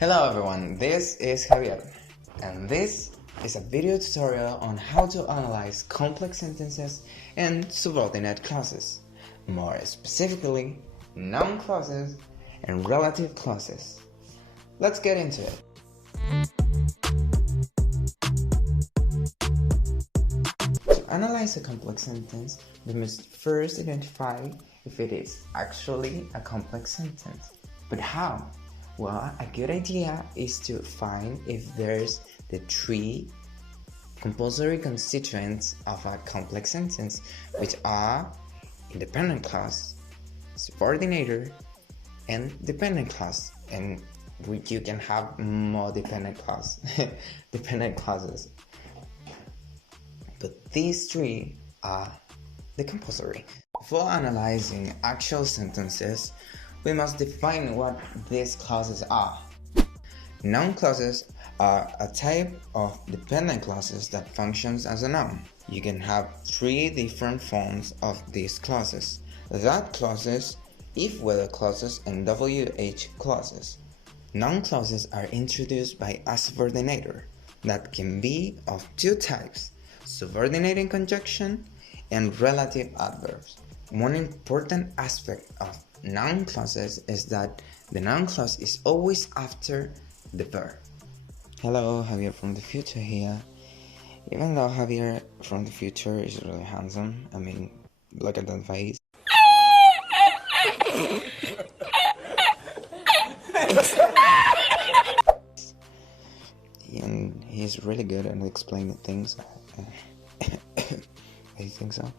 Hello everyone, this is Javier, and this is a video tutorial on how to analyze complex sentences and subordinate clauses, more specifically, noun clauses and relative clauses. Let's get into it. To analyze a complex sentence, we must first identify if it is actually a complex sentence. But how? Well, a good idea is to find if there's the three compulsory constituents of a complex sentence, which are independent clause, subordinator, and dependent clause. And you can have more dependent clauses. But these three are the compulsory. For analyzing actual sentences, we must define what these clauses are. Noun clauses are a type of dependent clauses that functions as a noun. You can have three different forms of these clauses: that clauses, if-whether clauses, and WH clauses. Noun clauses are introduced by a subordinator that can be of two types: subordinating conjunction and relative adverbs. One important aspect of noun clauses is that the noun clause is always after the verb. Hello, Javier from the future here. Even though Javier from the future is really handsome, I mean, look at that face. And he's really good at explaining things. I think so.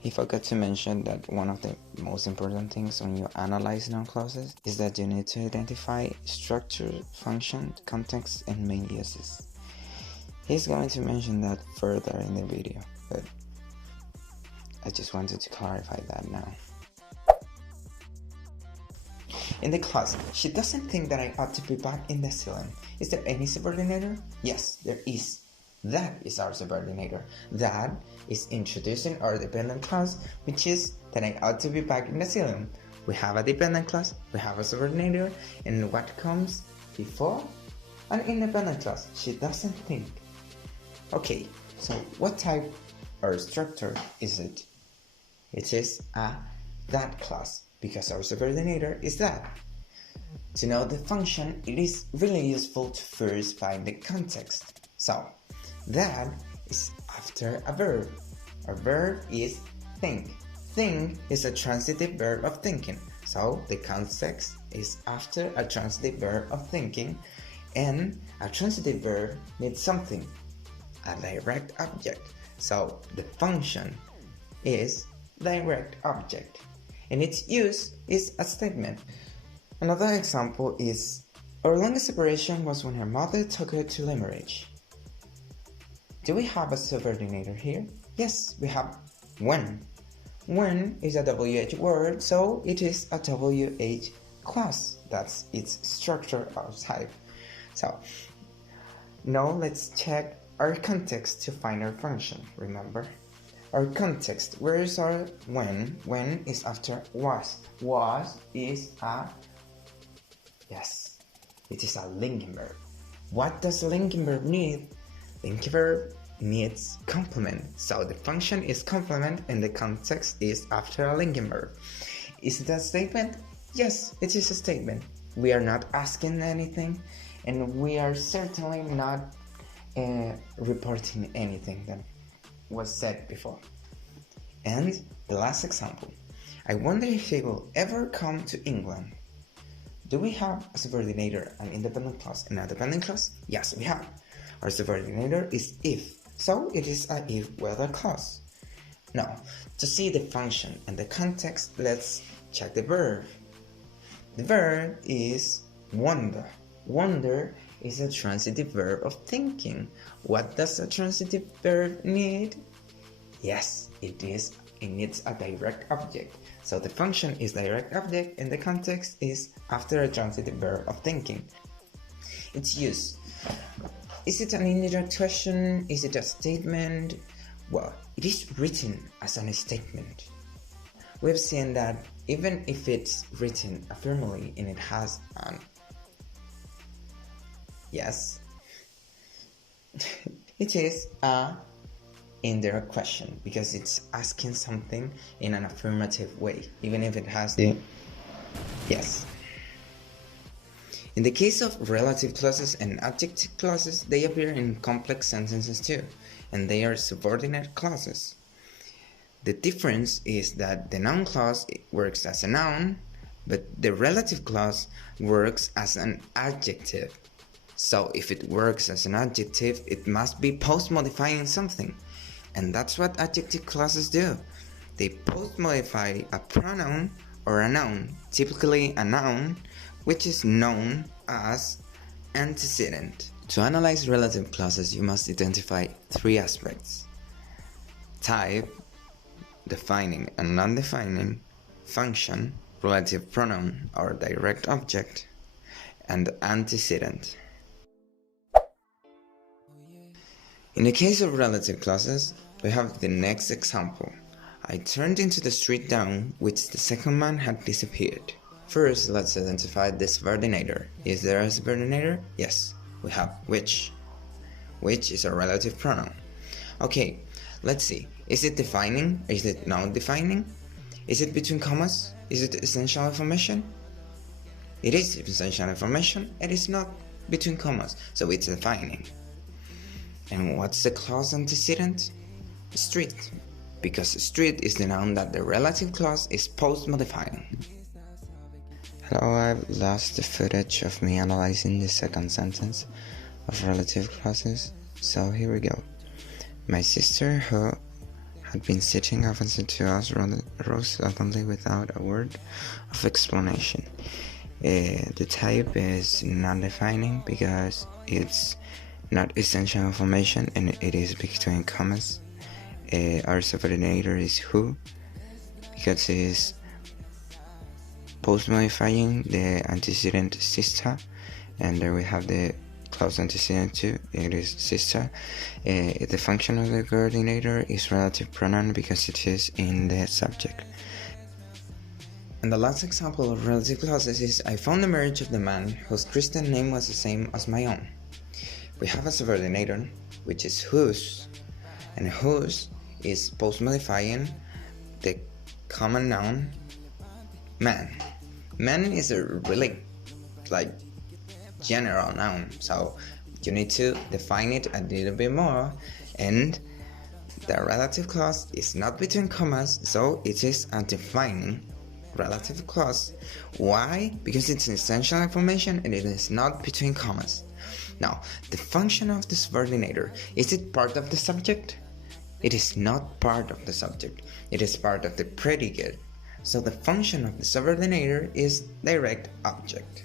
He forgot to mention that one of the most important things when you analyze noun clauses is that you need to identify structure, function, context, and main uses. He's going to mention that further in the video, but I just wanted to clarify that now. In the clause, she doesn't think that I ought to be back in the asylum. Is there any subordinator? Yes, there is. That is our subordinator. That is introducing our dependent clause, which is that I ought to be back in the asylum. We have a dependent clause, we have a subordinator, and what comes before? An independent clause. She doesn't think. Okay, so what type or structure is it? It is a that clause, because our subordinator is that. To know the function, it is really useful to first find the context. So, that is after a verb. Our verb is think. Think is a transitive verb of thinking. So the context is after a transitive verb of thinking, and a transitive verb needs something, a direct object. So the function is direct object, and its use is a statement. Another example is, our longest separation was when her mother took her to Limerick. Do we have a subordinator here? Yes, we have when. When is a WH word, so it is a WH clause. That's its structure or type. So, now let's check our context to find our function. Remember? Our context, where is our when? When is after was. Was is a, yes, it is a linking verb. What does a linking verb need? Linking verb needs complement, so the function is complement and the context is after a linking verb. Is it a statement? Yes, it is a statement. We are not asking anything, and we are certainly not reporting anything that was said before. And the last example, I wonder if he will ever come to England. Do we have a subordinator, an independent clause, and a dependent clause? Yes, we have. Our subordinator is if, so it is a if-whether clause. Now, to see the function and the context, let's check the verb. The verb is wonder. Wonder is a transitive verb of thinking. What does a transitive verb need? Yes, it needs a direct object. So the function is direct object and the context is after a transitive verb of thinking. Its use. Is it an indirect question? Is it a statement? Well, it is written as a statement. We've seen that even if it's written affirmatively and it has an Yes. It is a indirect question because it's asking something in an affirmative way, even if it has the yes. In the case of relative clauses and adjective clauses, they appear in complex sentences too, and they are subordinate clauses. The difference is that the noun clause works as a noun, but the relative clause works as an adjective. So if it works as an adjective, it must be post-modifying something. And that's what adjective clauses do. They post-modify a pronoun or a noun, typically a noun, which is known as antecedent. To analyze relative clauses, you must identify three aspects: type, defining and non-defining, function, relative pronoun or direct object, and antecedent. In the case of relative clauses, we have the next example. I turned into the street down which the second man had disappeared. First, let's identify the subordinator. Is there a subordinator? Yes, we have which. Which is a relative pronoun. Okay, let's see. Is it defining? Is it non-defining? Is it between commas? Is it essential information? It is essential information. It is not between commas, so it's defining. And what's the clause antecedent? Street, because street is the noun that the relative clause is post-modifying. Hello, I've lost the footage of me analyzing the second sentence of relative clauses, so here we go. My sister, who had been sitting opposite to us, rose suddenly without a word of explanation. The type is non-defining because it's not essential information and it is between commas. Our subordinator is who, because it is post-modifying the antecedent sister, and there we have the clause antecedent too, it is sister. The function of the coordinator is relative pronoun because it is in the subject. And the last example of relative clauses is I found the marriage of the man whose Christian name was the same as my own. We have a subordinator, which is whose, and whose is post-modifying the common noun man. Man is a really general noun, so you need to define it a little bit more, and the relative clause is not between commas, so it is a defining relative clause. Why? Because it's essential information and it is not between commas. Now, the function of the subordinator, is it part of the subject? It is not part of the subject. It is part of the predicate. So the function of the subordinator is direct object.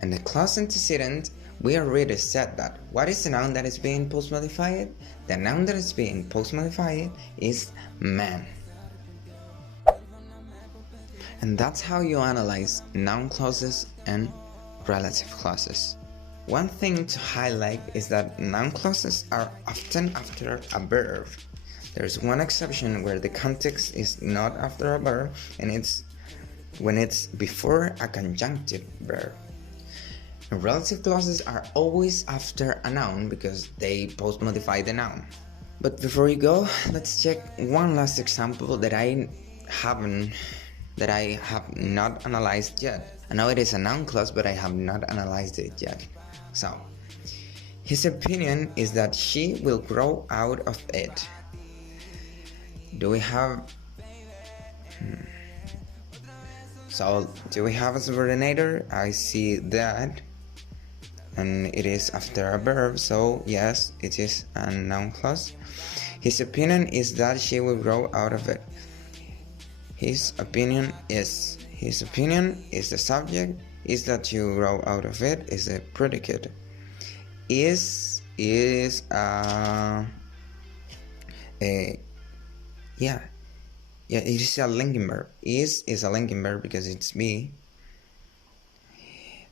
And the clause antecedent, we already said that. What is the noun that is being post-modified? The noun that is being post-modified is man. And that's how you analyze noun clauses and relative clauses. One thing to highlight is that noun clauses are often after a verb. There's one exception where the context is not after a verb, and it's when it's before a conjunctive verb. And relative clauses are always after a noun because they post-modify the noun. But before you go, let's check one last example that I have not analyzed yet. I know it is a noun clause, but I have not analyzed it yet. So, his opinion is that she will grow out of it. Do we have... So, do we have a subordinator? I see that. And it is after a verb, so yes, it is a noun clause. His opinion is that she will grow out of it. His opinion is the subject. Is that you grow out of it is the predicate. It is a linking verb. Is a linking verb because it's be.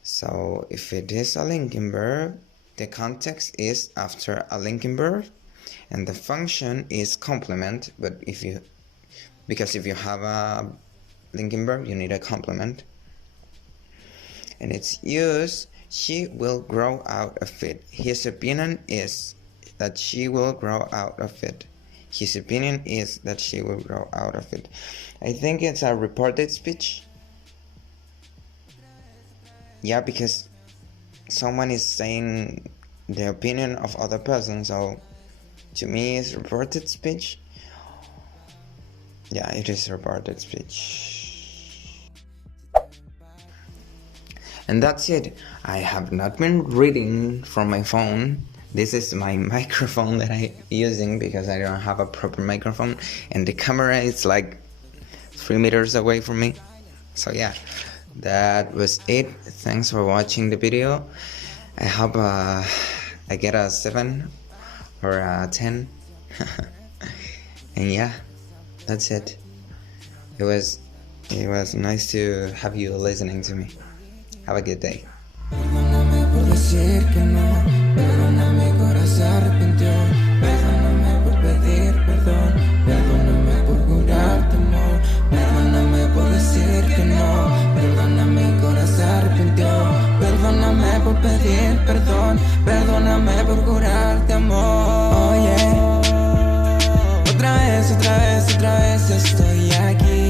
So if it is a linking verb, the context is after a linking verb, and the function is complement. But if you have a linking verb, you need a complement. And its use, she will grow out of it. His opinion is that she will grow out of it. His opinion is that she will grow out of it. I think it's a reported speech. Yeah, because someone is saying the opinion of other person, so to me it's reported speech. Yeah, it is reported speech. And that's it. I have not been reading from my phone. This is my microphone that I'm using because I don't have a proper microphone, and the camera is like 3 meters away from me. So yeah, that was it. Thanks for watching the video. I hope I get a 7 or a 10. And yeah, that's it. It was nice to have you listening to me. Have a good day. Perdóname por decir que no, perdóname, corazón se arrepintió. Perdóname por pedir perdón, perdóname por jurarte amor. Perdóname por decir que no, perdóname, corazón se arrepintió. Perdóname por pedir perdón, perdóname por jurarte amor. Oye, otra vez estoy aquí.